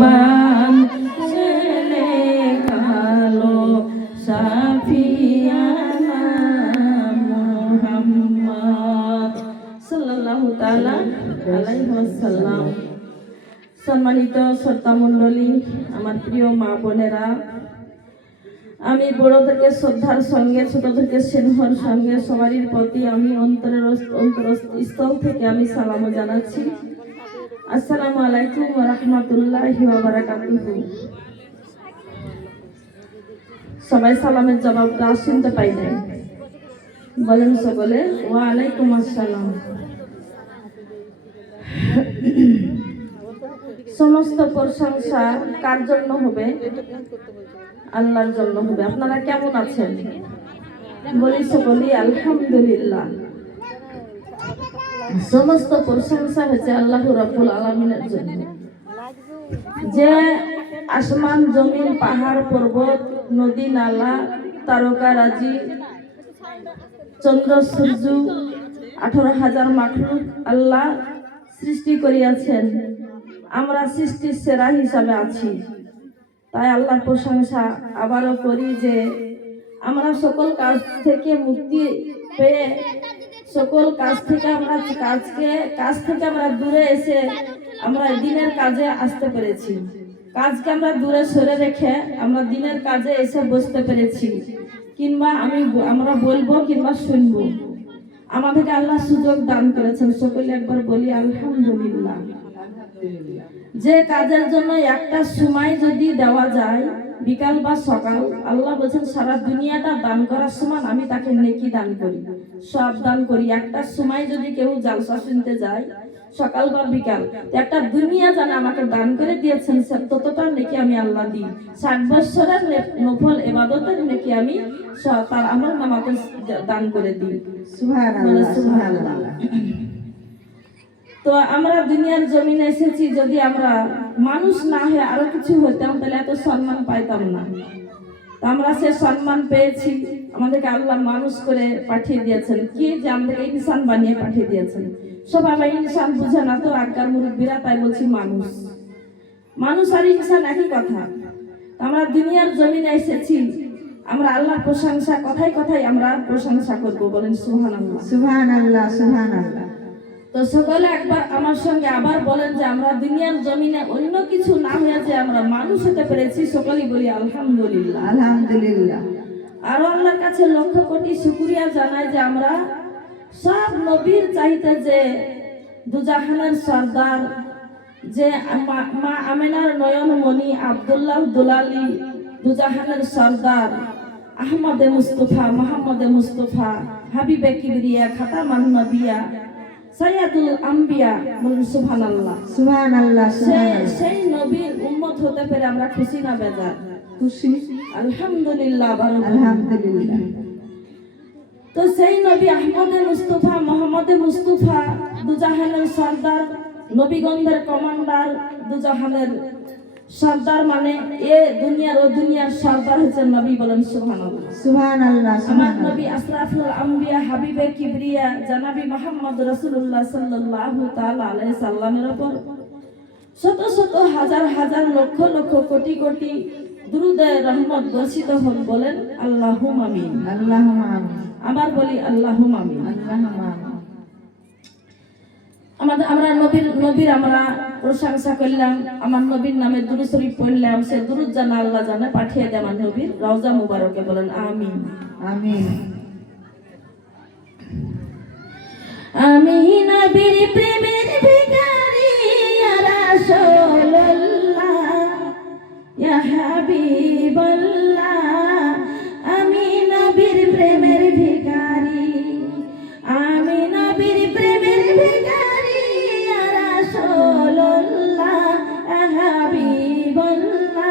মান ছেলে কালো সাফিয়ানা মুহাম্মদ সাল্লাল্লাহু তাআলা আলাইহি ওয়াসাল্লাম। সম্মানিত শ্রোতামণ্ডলী, আমার প্রিয় মা বোনেরা, আমি বড়দেরকে শ্রদ্ধার সঙ্গে ছোটদেরকে স্নেহর সঙ্গে সবারই প্রতি আমি অন্তরস্থল থেকে আমি সালাম জানাচ্ছি। আসসালামু আলাইকুম ওয়া রাহমাতুল্লাহি ওয়া বারাকাতুহু। সবাই সালামের জবাবটা শুনতে পাই নাই, বলেন সকলে ওয়া আলাইকুম আসসালাম। সমস্ত প্রশংসা কার জন্য হবে? আল্লাহর জন্য হবে। আপনারা কেমন আছেন? বলি সকলে আলহামদুলিল্লাহ। সমস্ত প্রশংসা হচ্ছে আল্লাহ রাব্বুল আলামিনের জন্য, যে আসমান জমিন পাহাড় পর্বত নদী নালা তারকারাজি চন্দ্র সূর্য 18,000 মাখলুক আল্লাহ সৃষ্টি করিয়াছেন। আমরা সৃষ্টির সেরা হিসাবে আছি, তাই আল্লাহর প্রশংসা আবারও করি যে আমরা সকল কাজ থেকে মুক্তি পেয়ে সকল কাজ থেকে আমরা দূরে এসে আমরা দিনের কাজে আসতে পেরেছি। কাজকে আমরা দূরে সরে রেখে আমরা দিনের কাজে এসে বসতে পেরেছি, কিংবা আমরা বলবো কিংবা শুনবো। আমাদেরকে আল্লাহ সুযোগ দান করেছেন। সকলে একবার বলি আলহামদুলিল্লাহ। যে কাজের জন্য একটা সময় যদি দেওয়া যায়, বিকাল বা সকাল, আল্লাহ বলছেন সারা দুনিয়াটা দান করার সমান আমি তাকে নেকি দান করি, সব দান করি। একটা সময় যদি কেউ জালসা শুনতে যায় সকাল বা বিকাল, একটা দুনিয়া জানে আমাকে দান করে দিয়েছেন, ততটা নেকি আমি আল্লাহ দিই। 60 বছরের নফল ইবাদতের নেকি আমি তার আমার নামাতে দান করে দিই। সুবহানাল্লাহ সুবহানাল্লাহ। তো আমরা দুনিয়ার জমিনে এসেছি, যদি আমরা মানুষ না হয়ে আরো কিছু হতাম তাহলে এত সম্মান পাইতাম না। তো আমরা সে সম্মান পেয়েছি, আমাদেরকে আল্লাহ মানুষ করে পাঠিয়ে দিয়েছেন। কি যে আমাদেরকে ইনসান বানিয়ে পাঠিয়ে দিয়েছেন। সবাই ইনসান বুঝে না তো, আজকাল মুরব্বীরা, তাই বলছি মানুষ আর ইনসান একই কথা। আমরা দুনিয়ার জমিনে এসেছি, আমরা আল্লাহর প্রশংসা কথায় কথায় আমরা প্রশংসা করবো। বলেন সুবহানাল্লাহ সুবহানাল্লাহ সুবহানাল্লাহ। তো সকলে একবার আমার সঙ্গে আবার বলেন যে আমরা দুনিয়ার জমিনে অন্য কিছু না হয়ে যে আমরা মানুষ হতে পেরেছি। সকলেই বলি আলহামদুলিল্লাহ আলহামদুলিল্লাহ। আরো আল্লাহর কাছে লক্ষ কোটি শুকরিয়া জানাই যে আমরা সব নবীর চাইতে যে দুজাহানের সর্দার, যে মা আমেনার নয়নমণি আব্দুল্লাহ দুলালি, দুজাহানের সর্দার আহমদে মুস্তফা মোহাম্মদে মুস্তফা হাবিবে কিবরিয়া খাতামান নবিয়া সাইয়্যিদুল আম্বিয়া, বলুন সুবহানাল্লাহ সুবহানাল্লাহ। সেই নবীর উম্মত হতে পেরে আমরা খুশি না বেজার? খুশি, আলহামদুলিল্লাহ আলহামদুলিল্লাহ। তো সেই নবী আহমদে মুস্তফা মোহাম্মদে মুস্তফা দুজাহানের সর্দার, নবীগণদের কমান্ডার, দুজাহানের সর্দার, মানে এ দুনিয়ার ও দুনিয়ার সর্দার হচ্ছেন নবী। বলেন সুবহানাল্লাহ সুবহানাল্লাহ। আমার নবী আশরাফুল আম্বিয়া হাবিবে কিবরিয়া জনাবি মুহাম্মদ রাসূলুল্লাহ সাল্লাল্লাহু তাআলা আলাইহি সাল্লামের উপর শত শত হাজার হাজার লক্ষ লক্ষ কোটি কোটি দুরূদে রহমত বর্ষিত হোক। বলেন আল্লাহুম্মা আমিন আল্লাহুম্মা আমিন। আবার বলি আল্লাহুম্মা আমিন আল্লাহুম্মা আমিন। আমরা নবীর আমরা প্রশংসা করলাম, আমার নবীর নামে দুরূদ শরীফ পড়লাম, সে দুরূদ জানা আল্লাহ জানে পাঠিয়ে দেয় আমার নবীর রওজা মুবারকে। বলেন আমিন আমিন। আমি নবীর প্রেমের ভিখারি ইয়া রাসূলুল্লাহ ইয়া হাবিবাল্লাহ। আমি নবীর প্রেমের ভিখারি, আমি নবীর প্রেমের ভিখারি ইয়া রাসূলুল্লাহ ইয়া হাবিবাল্লাহ।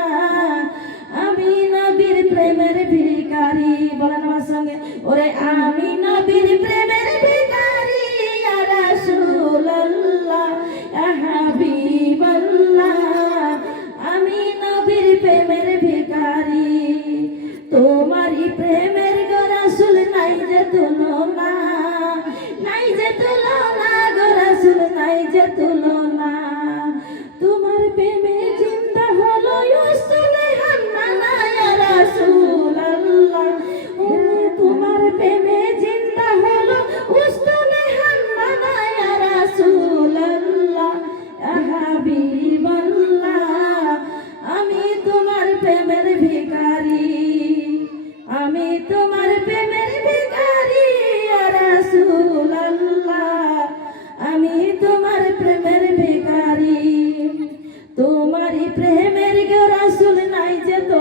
আমি নবীর প্রেমের ভিখারি, বলেন আমার সঙ্গে, ওরে আমি নবীর প্রেমের ভিখারি ইয়া রাসূলুল্লাহ ইয়া হাবিবাল্লাহ। আমি নবীর প্রেমের ভিখারি, তোমারই প্রেমের গো রাসূল নাই যে তুলনা, নাই যে তুলনা গো রাসূল নাই যে তুলনা। তোমার প্রেমে জিন্দা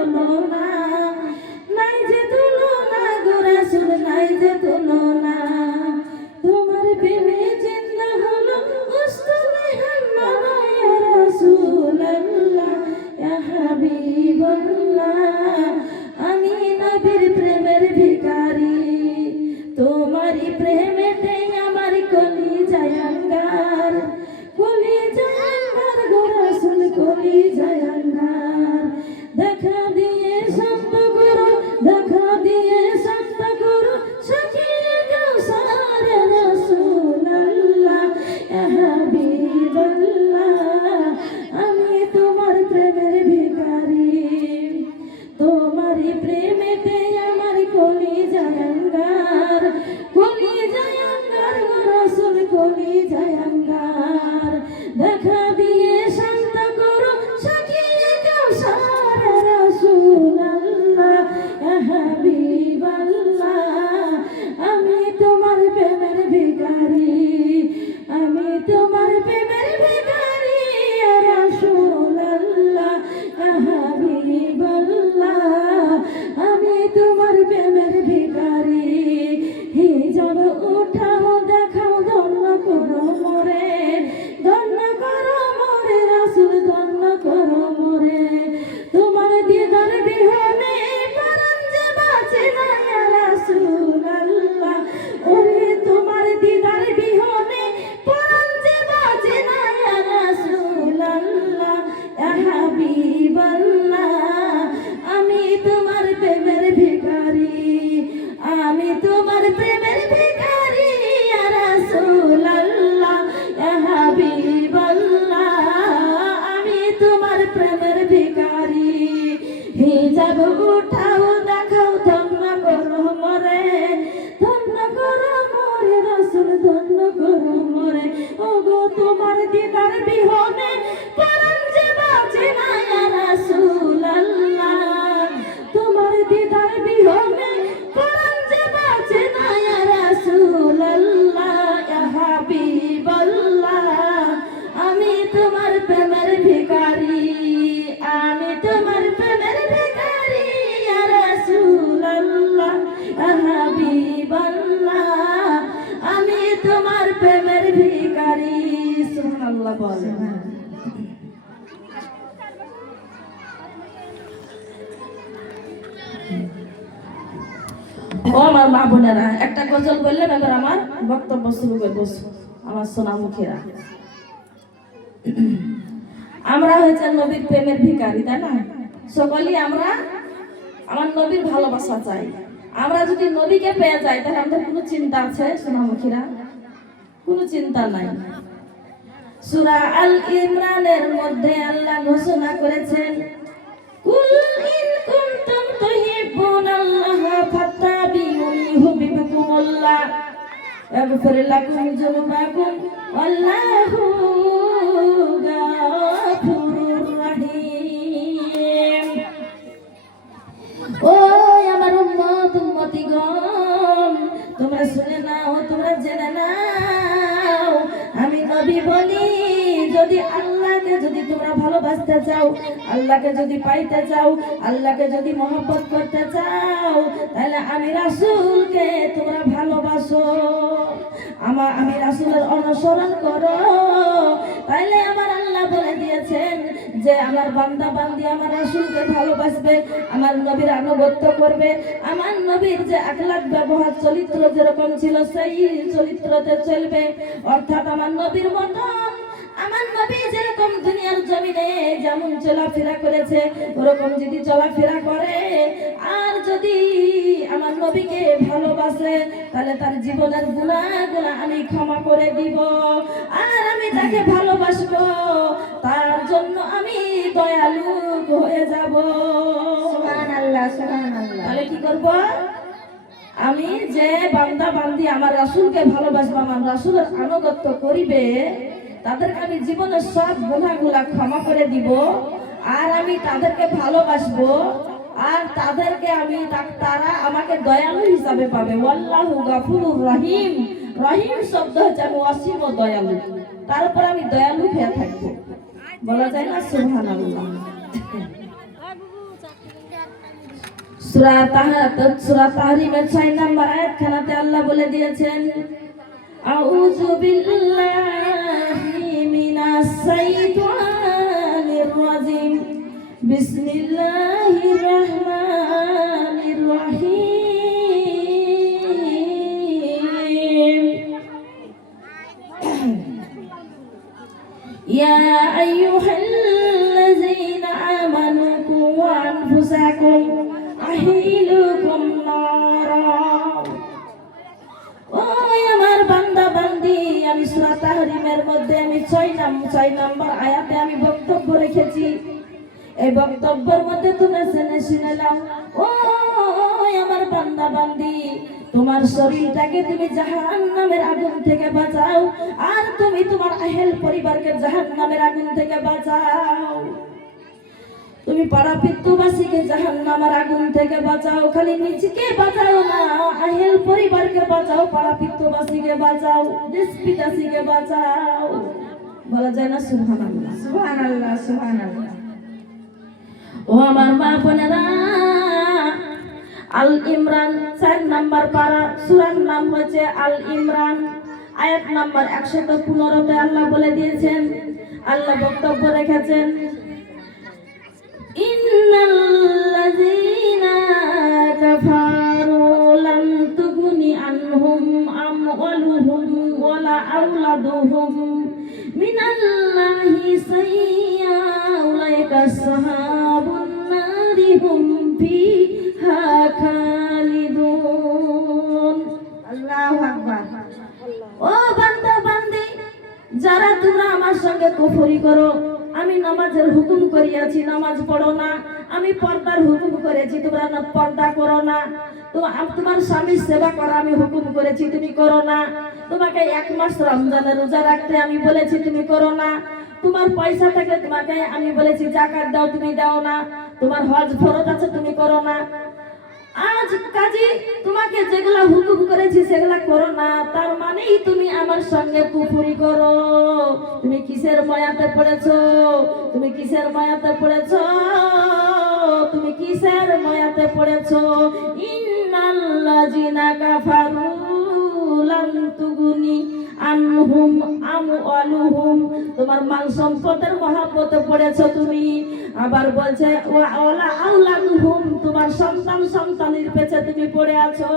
তুলনা, নাই যে তুলনা গো রাসূল, নাই যে তুলনা। তোমার প্রেমে জিন্দা হলো মুস্তাফা হান্নানা ইয়া রাসূলুল্লাহ ইয়া হাবিবাল্লাহ। আমি নবীর প্রেমের ভিখারি, তোমারই প্রেমেতে আমার কলিজায় আঙ্গার, কলিজায় আঙ্গার গো রাসূল, কলিজায় আঙ্গার। দেখা দিয়ে শান্ত করো, দেখা দিয়ে শান্ত করো শাকিয়ে কাউসার রাসূলুল্লাহ ইয়া হাবিবাল্লাহ। আমি তোমার প্রেমের ভিখারি, তোমারই প্রেমেতে আমার কলিজায় আঙ্গার, কলিজায় আঙ্গার গো রাসূল, কলিজায় আঙ্গার। দেখা দিয়ে শান্ত করো শাকিয়ে কাউসার রাসূলুল্লাহ ইয়া হাবিবাল্লাহ। আমি তোমার প্রেমের ভিখারি, আমি তোমার প্রেমের ভিখারি ইয়া রাসূলুল্লাহ ইয়া হাবিবাল্লাহ। আমি তোমার প্রেমের ভিখারি। হিজাব উঠাও দেখাও, ধন্য করো মোরে, ধন্য করো মোরে রাসূল, ধন্য করো মোরে। তোমার দিদার বিহনে পরাণ যে বাঁচে না ইয়া রাসূলুল্লাহ, ওরে তোমার দিদার বিহনে পরাণ যে বাঁচে না ইয়া রাসূলুল্লাহ ইয়া হাবিবাল্লাহ। আমি তোমার প্রেমের ভিখারি, আমি তোমার প্রেমের ভিখারি ইয়া রাসূলুল্লাহ ইয়া হাবিবাল্লাহ। আমি তোমার প্রেমের ভিখারি। হিজাব উঠাও দেখাও, ধন্য করো মোরে, ধন্য করো মোরে রাসূল, ধন্য করো মোরে। ওগো তোমার দিদার বিহনে পরাণ যে বাঁচে না ইয়া রাসূলুল্লাহ, তোমার দিদার বিহনে পরাণ যে বাঁচে না ইয়া রাসূলুল্লাহ ইয়া হাবিবাল্লাহ। আমি তোমার প্রেমের ভিখারি, আমি তোমার প্রেমের ভিখারি ইয়া রাসূলুল্লাহ ইয়া হাবিবাল্লাহ। আমি তোমার প্রেমের ভিখারি। সুবহানাল্লাহ বলেন। ও আমার মা বোনেরা, একটা গজল বললাম, এবার আমার বক্তব্য শুরু করব। আমার সোনামুখীরা, আমরা হয়েছে নবীর প্রেমের ভিখারি, তাই না? সকলেই আমরা আমার নবীর ভালোবাসা চাই। আমরা যদি নবীকে পেয়ে যাই তাহলে আমাদের কোনো চিন্তা আছে সোনামুখীরা? কোনো চিন্তা নাই। সূরা আল ইমরানের মধ্যে আল্লাহ ঘোষণা করেছেন, কুল ইন কুনতুম তুহিব্বুনাল্লাহা ফাত্তাবিউনি ইউহিব্বুকুমুল্লাহ ইয়াগফির লাকুম যুনুবাকুম ওয়াল্লাহু গাফুরুর রহিম। ও আমার উম্মত, উম্মতিগণ, তোমরা শুনে নাও, তোমরা জেনে নাও, আমি নবী বলি, যদি আল্লাহকে যদি তোমরা ভালোবাসতে চাও, আল্লাহকে যদি পাইতে চাও, আল্লাহকে যদি মহব্বত করতে চাও, তাহলে আমি রাসূলকে তোমরা ভালোবাসো, আমি রাসূলের অনুসরণ করো। তাইলে আমার আল্লাহ বলে দিয়েছেন যে আমার বান্দা বান্দি আমার রাসূলকে ভালোবাসবে, আমার নবীর আনুগত্য করবে, আমার নবীর যে আখলাক ব্যবহার চরিত্র যেরকম ছিল সেই চরিত্রতে চলবে। অর্থাৎ আমার নবীর মতন, আমার নবী যেরকম দুনিয়ার জমিনে যেমন চলাফেরা করেছে ওরকম যদি চলাফেরা করে, আর যদি আমার নবীকে ভালোবাসে, তাহলে তার জীবনের গুনাহগুলো আমি ক্ষমা করে দিব, আর আমি তাকে ভালোবাসবো, তার জন্য আমি দয়ালু হয়ে যাব। সুবহানাল্লাহ, সুবহানাল্লাহ। তাহলে কি করব? আমি যে বান্দা বান্দি আমার রাসূলকে ভালোবাসবো, আমার রাসূলের আনুগত্য করিবে, তাদেরকে আমি জীবনের সব গুনাহগুলা ক্ষমা করে দিব, আর আমি তাদেরকে ভালোবাসবো, আর তাদেরকে আমি তারা আমাকে দয়ালু হিসাবে পাবে। ওয়াল্লাহু গাফুরুর রহিম। রহিম শব্দ হচ্ছে আমি অসীম দয়ালু, তারপর আমি দয়ালু হয়ে থাকবো। বলা যায় না? সুবহানাল্লাহ। সূরা তাহরিমের 6 নম্বর আয়াতখানাতে আল্লাহ বলে দিয়েছেন, আউযু বিল্লাহি মিনাস শাইতানির রাজিম, বিসমিল্লাহির রহমানির রহিম। ইয়া আইয়ুহাল্লাযীনা আমানু কু আনফুসাকুম আহিলুকুম নারা। ও আমার বান্দা বান্দি, আমি সূরা তাহরিমের মধ্যে আমি 6 নম্বর আয়াতে আমি বক্তব্য রেখেছি। এই বক্তব্যের মধ্যে তুমি শুনে নাও, ও আমার বান্দা বান্দি, তোমার শরীরটাকে তুমি জাহান্নামের আগুন থেকে বাঁচাও, আর তুমি তোমার আহল পরিবারকে জাহান্নামের আগুন থেকে বাঁচাও। তুমি পাড়া পিতৃবাসীকে জাহান্নামের আগুন থেকে বাঁচাও। খালি নিজেকে বাঁচাও না, আহল পরিবারকে বাঁচাও, পাড়া পিতৃবাসীকে বাঁচাও, দেশ বিদেশীকে বাঁচাও। বলা যায় না সুবহানাল্লাহ, সুবহানাল্লাহ, সুবহানাল্লাহ। ও আমার মা বোনেরা, আল ইমরান 4 নম্বর পারা, সূরার নাম হচ্ছে আল ইমরান, আয়াত নম্বর 115-তে আল্লাহ বলে দিয়েছেন, আল্লাহ বক্তব্য রেখেছেন, ইন্নাল্লাযীনা কাফারু লান তুগনি আনহুম আমওয়ালুহুম ওয়ালা আওলাদুহুম মিনাল্লাহি শাইয়্যা উলাইকা আসহাবুন নারি হুম ফিহা খালিদুন। আল্লাহু আকবার। ও বান্দা বান্দি, যারা তোমরা আমার সঙ্গে কুফরি করো, আমি নামাজের হুকুম করিয়াছি, নামাজ পড়ো না। আমি পর্দার হুকুম করেছি, তোমরা না পর্দা করো না। তোমার স্বামীর সেবা করা আমি হুকুম করেছি, তুমি করো না। তোমাকে 1 মাস রমজানের রোজা রাখতে আমি বলেছি, তুমি করো না। তোমার পয়সা থেকে তোমাকে আমি বলেছি যাকাত দাও, তুমি দাও না। তোমার হজ ফরজ আছে, তুমি করো না। আজ কাজী তোমাকে যেগুলা হুকুম করেছি সেগুলা করো না, তার মানেই তুমি আমার সঙ্গে কুফরি করো। তুমি কিসের মায়াতে পড়েছো? তুমি কিসের মায়াতে পড়েছো? তুমি কিসের মায়াতে পড়েছো? ইন্নাল্লাযীনা কাফারু লান তুগনি আনহুম আমওয়ালুহুম, তোমার মাল সম্পদের মহব্বতে পড়েছো তুমি। আবার বলছে ওয়ালা আওলাদুহুম, তোমার সন্তান সন্তানের পেছে তুমি পড়ে আছো।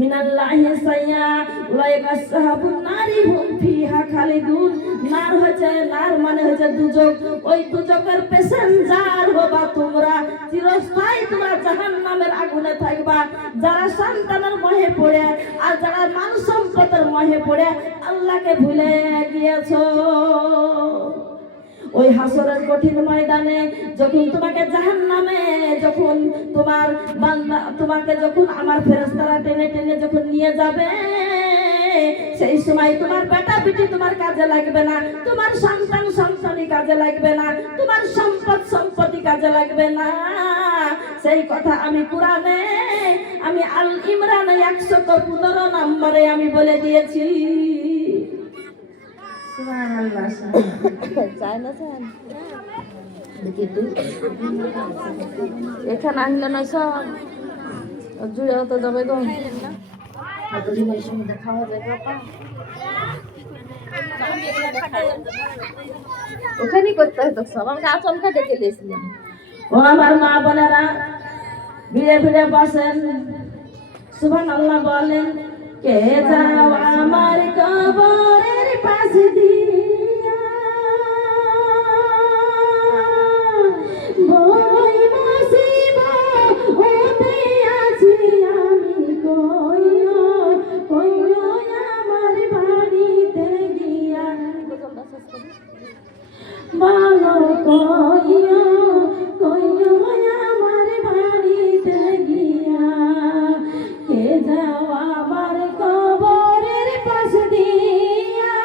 মিনাল্লাহি শাইয়্যা উলাইকা আসহাবুন নারি হুম ফিহা খালিদুন। নার হচ্ছে, নার মানে হচ্ছে দুজক। ওই দুজকের প্যাসেঞ্জার হবা তোমরা, চিরস্থায়ী তোমরা জাহান্নামের আগুনে থাকবা। যারা সন্তানের মোহে পড়ে আর যারা মান সম্পদের মোহে পড়ে আল্লাহকে ভুলে গিয়েছো, ওই হাসরের কঠিন ময়দানে যখন তোমাকে জাহান্নামে, যখন তোমার বান্দা তোমাকে যখন আমার ফেরেশতারা টেনে টেনে যখন নিয়ে যাবে, সেই সময় তোমার বেটা বেটি তোমার কাজে লাগবে না, তোমার সন্তান সন্তানি কাজে লাগবে না, তোমার সম্পদ সম্পত্তি কাজে লাগবে না। সেই কথা আমি কোরআনে, আমি আল ইমরানে 115 নম্বরে আমি বলে দিয়েছি। সুবহানাল্লাহ। চাই না চাই দেখি তুই এখানে আসলে নয় সব জুড়ে তো যাবে গো, খাওয়া যাবে ওখানেই করতে হয় তো সব। আমাকে আচমকা ডেকে দিয়েছিলেন। ও আমার মা বোনেরা, ভিড়ে ভিড়ে বসেন, সুবহানাল্লাহ বলেন। কে যাও আমার কবরের পাশ দিয়া, বই মুসিব হতে আছি আমি, কইও কইও আমার বাড়িতে দিয়া, বলো কইও কইও আমার বাড়িতে গিয়া। কে যাও আমার কবরের পাশ দিয়া,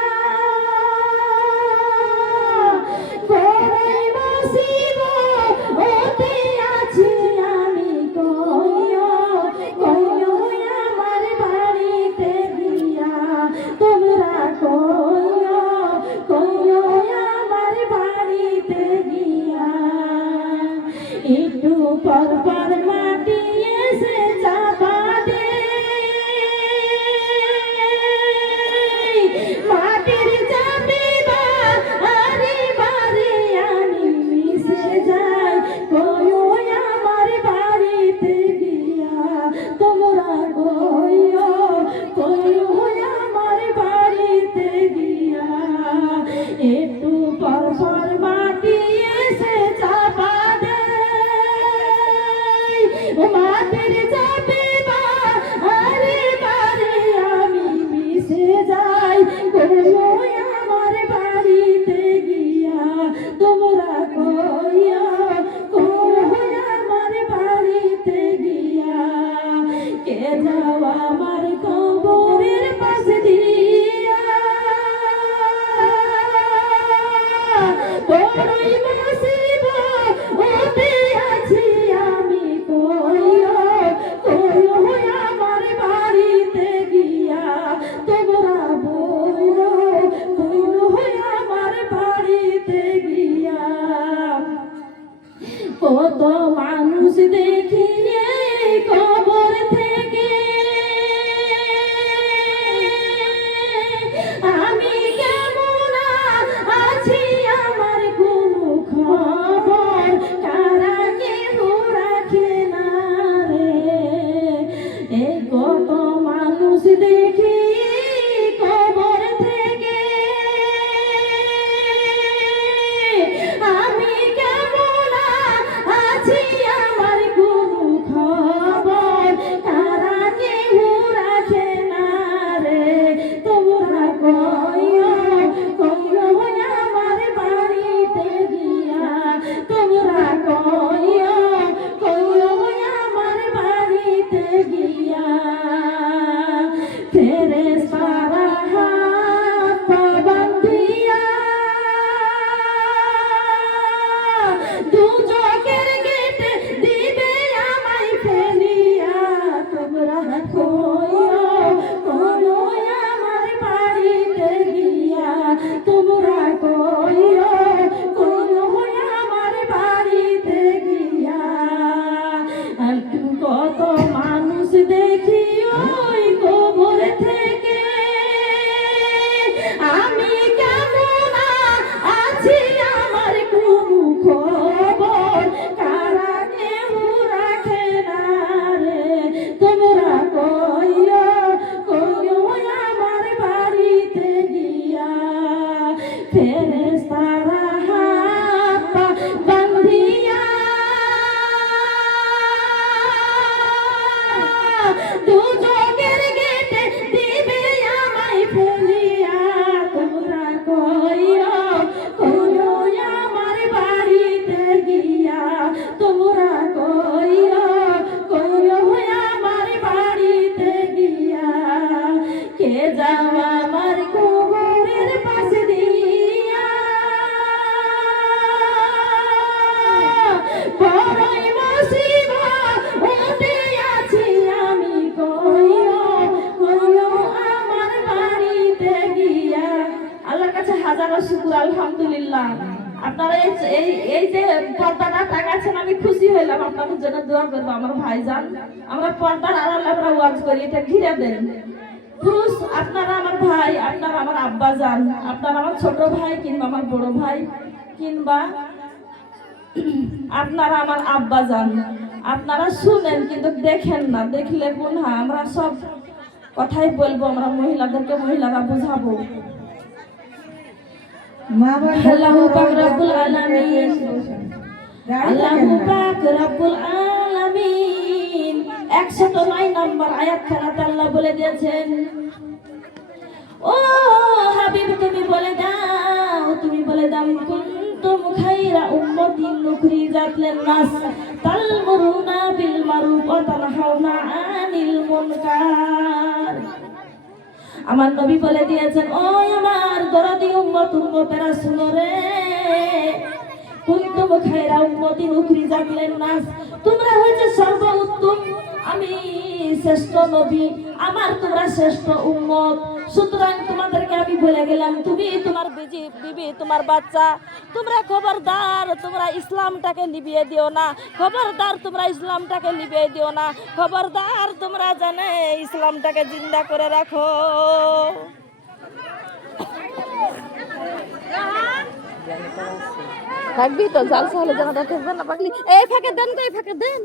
পর পর মাটি এসে চাপা দে, মাটির চাপে বাড়ি বাড়ি আমি মিশে যাই, কইও আমার বাড়িতে গিয়া তোমরা কইও, কইও আমার বাড়িতে গিয়া একটু পর পর মাটি এসে চাপা দে, মাটির চাপে বাড়ি বাড়ি আমি মিশে যাই, কইও আমার বাড়িতে গিয়া তোমরা কইও, কইও আমার বাড়িতে গিয়া। কে যাও আমার কবরের পাশে দিয়া, বড়ই মুসিবতে আছি আমি, কইও, কইও আমার বাড়িতে গিয়া তোমরা বইলো, কইও আমার বাড়িতে গিয়া। কত মানুষ দেখিয়ে কবর থেকে আমি কেমন আছি আমার কোনো খবর কারা কেউ রাখে না রে। এ কত মানুষ দেখি কবর থেকে আমি কেমন আছি আমার কোনো খবর কারা কেউ রাখে না রে। তোমরা কইও, কইও আমার বাড়িতে গিয়া, তোমরা কইও, কইও আমার বাড়িতে গিয়া। ফেরেশতারা হাত পা বাঁধিয়া দুজকের গেটে দিবে আমায় ফেলিয়া, তোমরা কইও, কইও আমার বাড়িতে গিয়া, তোমরা কইও, কইও আমার বাড়িতে গিয়া। কত মানুষ দেখি ওই কবর থেকে আমি কেমন আছি আমার কোনো খবর কারা কেউ রাখে না রে। তোমরা কইও, কইও আমার বাড়িতে গিয়া। ফেরেশতারা হাত পা বাঁধিয়া দুজকের গেটে দিবে আমায় ফেলিয়া, তোমরা কইও, কইও আমার বাড়িতে গিয়া, তোমরা কইও, কইও আমার বাড়িতে গিয়া। কে যাও আমার কবরের পাশে দিয়া, বড়ই মুসিবতে আছি আমি, কইও, কইও আমার বাড়িতে গিয়া। আল্লাহর কাছে হাজারো শুকর, আলহামদুলিল্লাহ। আপনারা এই যে পর্দাটা টাকাছেন, আমি খুশি হইলাম। আপনাদের জন্য দোয়া করবো আমার ভাইজান। আমরা পর্দার আড়ালে আমরা ওয়াজ করি, এটা ঘিরে দেন। পুরুষ আপনারা আমার ভাই, আপনারা আমার আব্বা যান, আপনারা আমার ছোট ভাই কিংবা আমার বড় ভাই কিংবা আপনারা আমার আব্বা যান। আপনারা শুনেন কিন্তু দেখেন না, দেখলে গুনাহ। আমরা সব কথাই বলবো, আমরা মহিলাদেরকে মহিলারা বুঝাবো। আল্লাহু পাক রব্বুল আলামিন, আল্লাহু পাক রব্বুল আলামিন 109 নম্বর আয়াত খানাতে আল্লাহ বলে দিয়েছেন, ও হাবিব তুমি বলে দাও, তুমি বলে দাও, কুনতুম খায়রা উম্মাতিন উখরিজাত লিন-নাস তা'মুরুনা বিল মারুফ ওয়া তানহাউনা আনিল মুনকার। আমার নবী বলে দিয়েছেন, ও আমার দরদি উম্মত, উম্মতেরা শুনো রে, কুনতুম খায়রা উম্মাতিন উখরিজাত লিন-নাস, তোমরা হইছে সর্বোত্তম, আমি শ্রেষ্ঠ নবী, আমার তোমরা শ্রেষ্ঠ উম্মত। সুতরাং তোমাদেরকে আমি বলে গেলাম, তুমি তোমার বিবি তোমার বাচ্চা, তোমরা খবরদার তোমরা ইসলামটাকে নিভিয়ে দিও না, খবরদার তোমরা ইসলামটাকে নিভিয়ে দিও না, খবরদার তোমরা জানে ইসলামটাকে জিন্দা করে রাখো। থাকবি তো জালসা হলে জানাটা থাকবে না পাগলি। এই ফাঁকে দেন তো, এই ফাঁকে দেন।